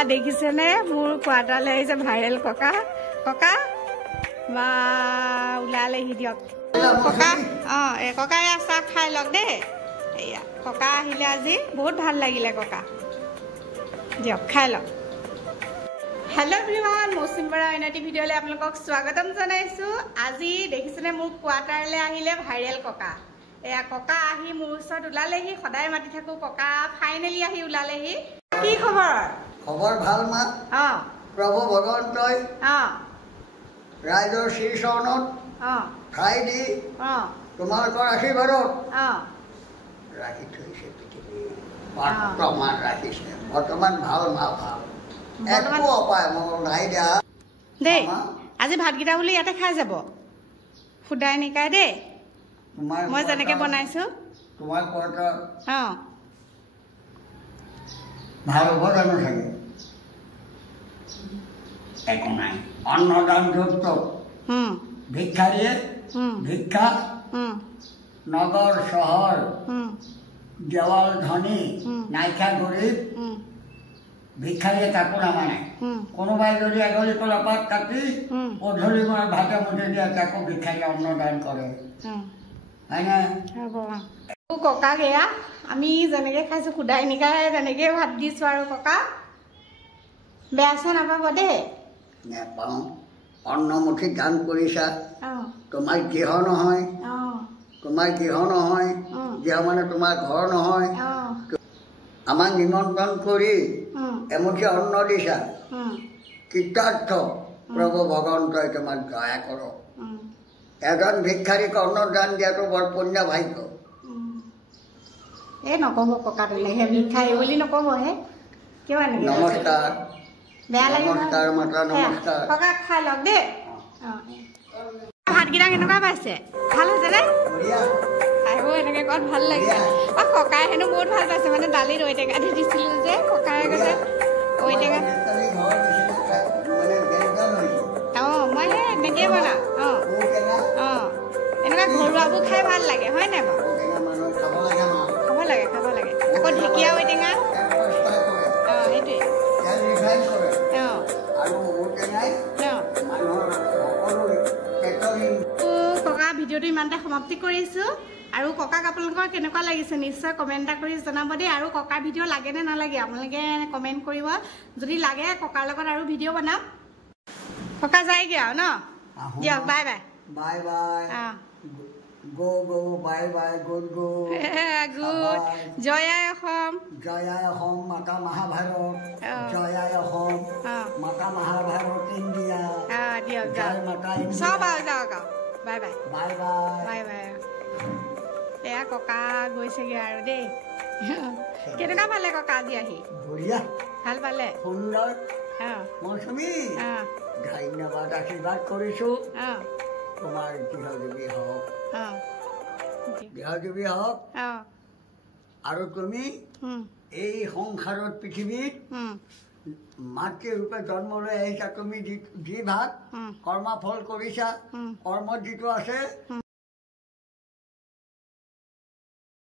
এয়া দেখিছেনে মোৰ কোৱাৰ্টাৰলৈ আহিছে ভাইৰেল ককা ককা বা ওলালেহি দিয়ক ককা এই ককা এয়া চাহ খাই লওক দেই এয়া ককা আহিলে আজি বহুত ভাল লাগিলে ককা দিয়ক খাই লওক हेलो एवरीवन मौसम बरा एनटी भिडिओले आपलोকক स्वागतम जनाइछु আজি দেখিছেনে মোৰ কোৱাৰ্টাৰলে আহিলে ভাইৰেল ককা এয়া ককা আহি মোৰ ওচৰত উলালেহি সদায় মাতি থাকো ককা ফাইনালি আহি উলালেহি কি খবৰ খবৰ ভাল মা প্ৰভু ভগৱন্তই ৰাইজৰ শীৰ্ষণত ঠাই দি তোমালোকৰ আশীৰ্বাদত ৰাখি থৈছে পৃথিৱী বৰ্তমান ৰাখিছে বৰ্তমান ভাল মা ভাল একো উপায় মোৰ নাই দিয়া দেই আজি ভাতগিটা বুলি ইয়াতে খাই যাব খুদাই নিকাই দেই মই যেনেকে বনাইছো তোমাৰ কোৱাটা ভাল হ'ব জানো চাগে একো নাই অন্নদান যুক্ত ভিক্ষাৰীয়ে ভিক্ষা নগৰ চহৰ দেৱাল ধনী নাইকা গৰীব ভিক্ষাৰীয়ে তাকো নামানে কোনোবাই যদি এগলি কলাপাত কাটি পধলি মই ভাতে মুঠি দিয়া তাকো ভিক্ষাৰীয়ে অন্নদান কৰে হয়নে ককা গেয়া আমি যেনেকে খাইছো খুদাই নিকাই তেনেকে ভাত দিছো আৰু ককা বেয়া চেয়া নাপাব দেই নেপাওঁ অন্নমুঠি দান কৰিছা তোমাৰ গৃহ নহয় গৃহ মানে তোমাৰ ঘৰ নহয় আমাক নিমন্ত্ৰণ কৰি এমুঠি অন্ন দিছা কৃতাৰ্থ প্ৰভু ভগৱন্তই তোমাক দয়া কৰক এজন ভিক্ষাৰীক অন্নদান দিয়াটো বৰ পুণ্য ভাগ্য এই নকব ককা তোলেহে ভিক্ষাৰী বুলি নকব হে কিয় এনেকে নমস্কাৰ বেয়া লাগে নমস্কাৰ মাতা নমস্কাৰ ককা খাই লওক দেই ভাতগিটা কেনেকুৱা পাইছে ভাল হৈছে নে খাইব এনেকে ক'ত ভাল লাগিছে ককাই হেনো বহুত ভাল পাইছে মানে দালিত ঔটেঙা দি দিছিলো যে ককাই কৈছে ঔটেঙা মই সেই এনেকেই বনাওঁ এনেকুৱা ঘৰুৱাবোৰ খাই ভাল লাগে হয় নাই বাৰু খাব লাগে আকৌ ঢেকীয়া ঔটেঙা সেইটোৱে ককা ভিডিঅ'টো ইমানতে সমাপ্তি কৰিছো আৰু ককাক আপোনালোকৰ কেনেকুৱা লাগিছে নিশ্চয় কমেণ্ট এটা কৰি জনাব দেই আৰু ককাৰ ভিডিঅ' লাগে নে নালাগে আপোনালোকে কমেণ্ট কৰিব যদি লাগে ককাৰ লগত আৰু ভিডিঅ' বনাম ককা যায়গে আৰু ন দিয়ক bye bye bye bye go go bye bye good good জয়াই অসম মাতা মহাভাৰত জয়াই অসম মাতা মহাভাৰত ইণ্ডিয়া দিয়ক জয় মাতা চব আৰু যাওক বাই বাই বাই বাই বাই বাই এয়া ককা গৈছেগে আৰু দেই কেনেকুৱা পালে ককা আজি আহি বঢ়িয়া ভাল পালে সুন্দৰ মৌচুমী ধন্যবাদ আশীৰ্বাদ কৰিছো তোমাৰ গৃহজীৱী হওক আৰু তুমি এই সংসাৰত পৃথিৱীত মাতৃৰূপে জন্ম লৈ আহিছা তুমি যি ভাগ কৰ্মফল কৰিছা কৰ্মত যিটো আছে